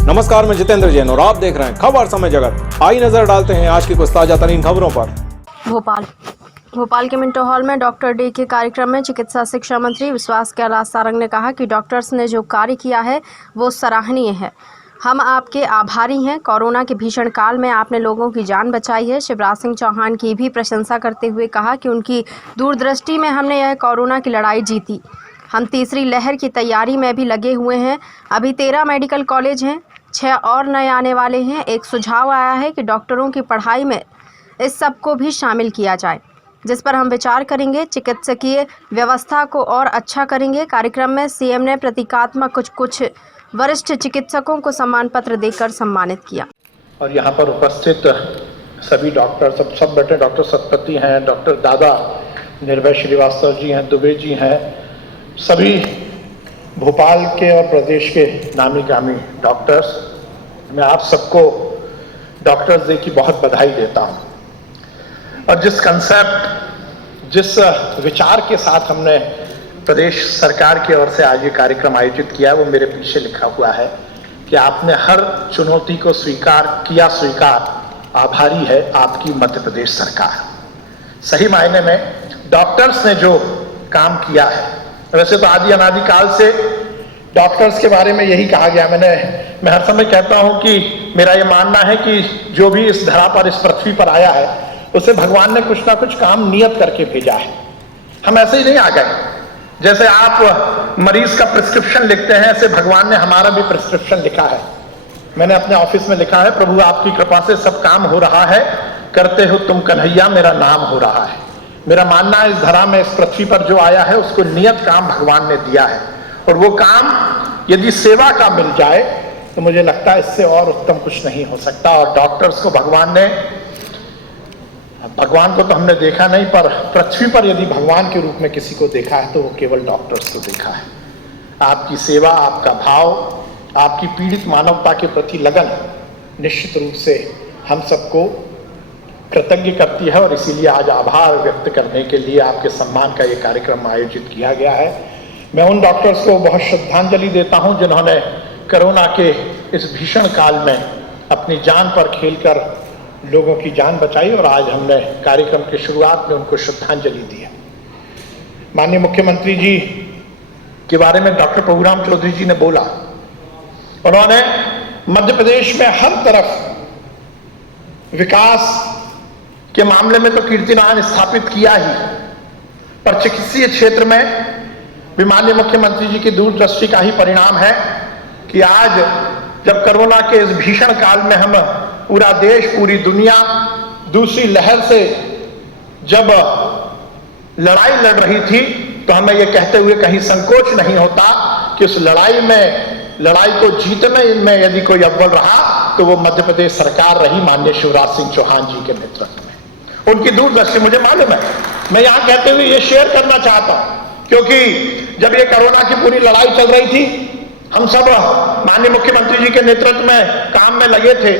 नमस्कार, मैं जितेंद्र जैन और आप देख रहे हैं खबर समय जगत। आई नजर डालते हैं आज की कुछ ताजा तरीन खबरों पर। भोपाल के मिंटो हॉल में डॉक्टर डे के कार्यक्रम में चिकित्सा शिक्षा मंत्री विश्वास कैलाश सारंग ने कहा कि डॉक्टर्स ने जो कार्य किया है वो सराहनीय है। हम आपके आभारी हैं। कोरोना के भीषण काल में आपने लोगों की जान बचाई है। शिवराज सिंह चौहान की भी प्रशंसा करते हुए कहा कि उनकी दूरदृष्टि में हमने यह कोरोना की लड़ाई जीती। हम तीसरी लहर की तैयारी में भी लगे हुए हैं। अभी 13 मेडिकल कॉलेज हैं, 6 और नए आने वाले हैं। एक सुझाव आया है कि डॉक्टरों की पढ़ाई में इस सब को भी शामिल किया जाए, जिस पर हम विचार करेंगे। चिकित्सकीय व्यवस्था को और अच्छा करेंगे। कार्यक्रम में सीएम ने प्रतीकात्मक कुछ वरिष्ठ चिकित्सकों को सम्मान पत्र देकर सम्मानित किया। और यहाँ पर उपस्थित सभी डॉक्टर सब बैठे, डॉक्टर सतपति हैं, डॉक्टर दादा निर्भय श्रीवास्तव जी हैं, दुबे जी हैं, सभी भोपाल के और प्रदेश के नामी गामी डॉक्टर्स, मैं आप सबको डॉक्टर्स डे की बहुत बधाई देता हूँ। और जिस कंसेप्ट, जिस विचार के साथ हमने प्रदेश सरकार की ओर से आज ये कार्यक्रम आयोजित किया, वो मेरे पीछे लिखा हुआ है कि आपने हर चुनौती को स्वीकार किया, आभारी है आपकी मध्य प्रदेश सरकार। सही मायने में डॉक्टर्स ने जो काम किया है, वैसे तो आदि अनादि काल से डॉक्टर्स के बारे में यही कहा गया। मैं हर समय कहता हूं कि मेरा ये मानना है कि जो भी इस धरा पर, इस पृथ्वी पर आया है, उसे भगवान ने कुछ ना कुछ काम नियत करके भेजा है। हम ऐसे ही नहीं आ गए। जैसे आप मरीज का प्रिस्क्रिप्शन लिखते हैं, ऐसे भगवान ने हमारा भी प्रिस्क्रिप्शन लिखा है। मैंने अपने ऑफिस में लिखा है, प्रभु आपकी कृपा से सब काम हो रहा है, करते हो तुम कन्हैया मेरा नाम हो रहा है। मेरा मानना है इस धरा में, इस पृथ्वी पर जो आया है उसको नियत काम भगवान ने दिया है, और वो काम यदि सेवा का मिल जाए तो मुझे लगता है इससे और उत्तम कुछ नहीं हो सकता। और डॉक्टर्स को भगवान को तो हमने देखा नहीं, पर पृथ्वी पर यदि भगवान के रूप में किसी को देखा है तो वो केवल डॉक्टर्स को देखा है। आपकी सेवा, आपका भाव, आपकी पीड़ित मानवता के प्रति लगन निश्चित रूप से हम सबको कृतज्ञ करती है, और इसीलिए आज आभार व्यक्त करने के लिए आपके सम्मान का ये कार्यक्रम आयोजित किया गया है। मैं उन डॉक्टर्स को बहुत श्रद्धांजलि देता हूं जिन्होंने कोरोना के इस भीषण काल में अपनी जान पर खेलकर लोगों की जान बचाई, और आज हमने कार्यक्रम की शुरुआत में उनको श्रद्धांजलि दी है। माननीय मुख्यमंत्री जी के बारे में डॉक्टर प्रभुराम चौधरी जी ने बोला, उन्होंने मध्य प्रदेश में हर तरफ विकास के मामले में तो कीर्तिमान स्थापित किया ही, पर चिकित्सीय क्षेत्र में भी माननीय मुख्यमंत्री जी की दूरदृष्टि का ही परिणाम है कि आज जब कोरोना के इस भीषण काल में हम पूरा देश, पूरी दुनिया दूसरी लहर से जब लड़ाई लड़ रही थी, तो हमें यह कहते हुए कहीं संकोच नहीं होता कि उस लड़ाई को जीतने में यदि कोई अव्वल रहा तो वो मध्य प्रदेश सरकार रही, माननीय शिवराज सिंह चौहान जी के नेतृत्व में। उनकी दूरदृष्टि मुझे मालूम है। मैं यहां कहते हुए ये शेयर करना चाहता हूं, क्योंकि जब ये कोरोना की पूरी लड़ाई चल रही थी, हम सब माननीय मुख्यमंत्री जी के नेतृत्व में काम में लगे थे।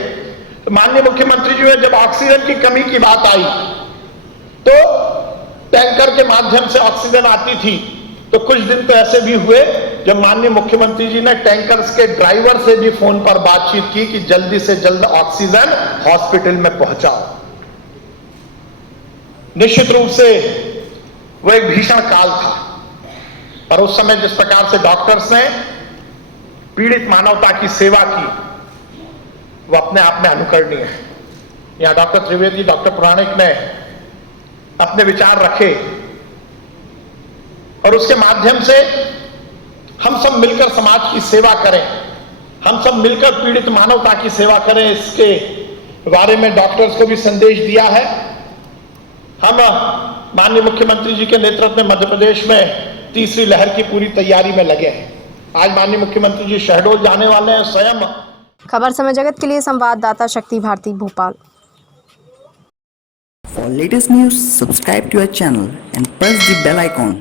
तो माननीय मुख्यमंत्री जी जब ऑक्सीजन की कमी की बात आई तो टैंकर के माध्यम से ऑक्सीजन आती थी, तो कुछ दिन तो ऐसे भी हुए जब माननीय मुख्यमंत्री जी ने टैंकर्स के ड्राइवर से भी फोन पर बातचीत की कि जल्दी से जल्द ऑक्सीजन हॉस्पिटल में पहुंचाओ। निश्चित रूप से वो एक भीषण काल था, पर उस समय जिस प्रकार से डॉक्टर्स ने पीड़ित मानवता की सेवा की, वो अपने आप में अनुकरणीय है। यहां डॉक्टर त्रिवेदी, डॉक्टर पुराणिक ने अपने विचार रखे, और उसके माध्यम से हम सब मिलकर समाज की सेवा करें, हम सब मिलकर पीड़ित मानवता की सेवा करें, इसके बारे में डॉक्टर्स को भी संदेश दिया है। हम माननीय मुख्यमंत्री जी के नेतृत्व में मध्य प्रदेश में तीसरी लहर की पूरी तैयारी में लगे हैं। आज माननीय मुख्यमंत्री जी शहडोल जाने वाले हैं स्वयं। खबर समय जगत के लिए संवाददाता शक्ति Bharti, Bhopal. For latest news, subscribe to our channel and press the bell icon.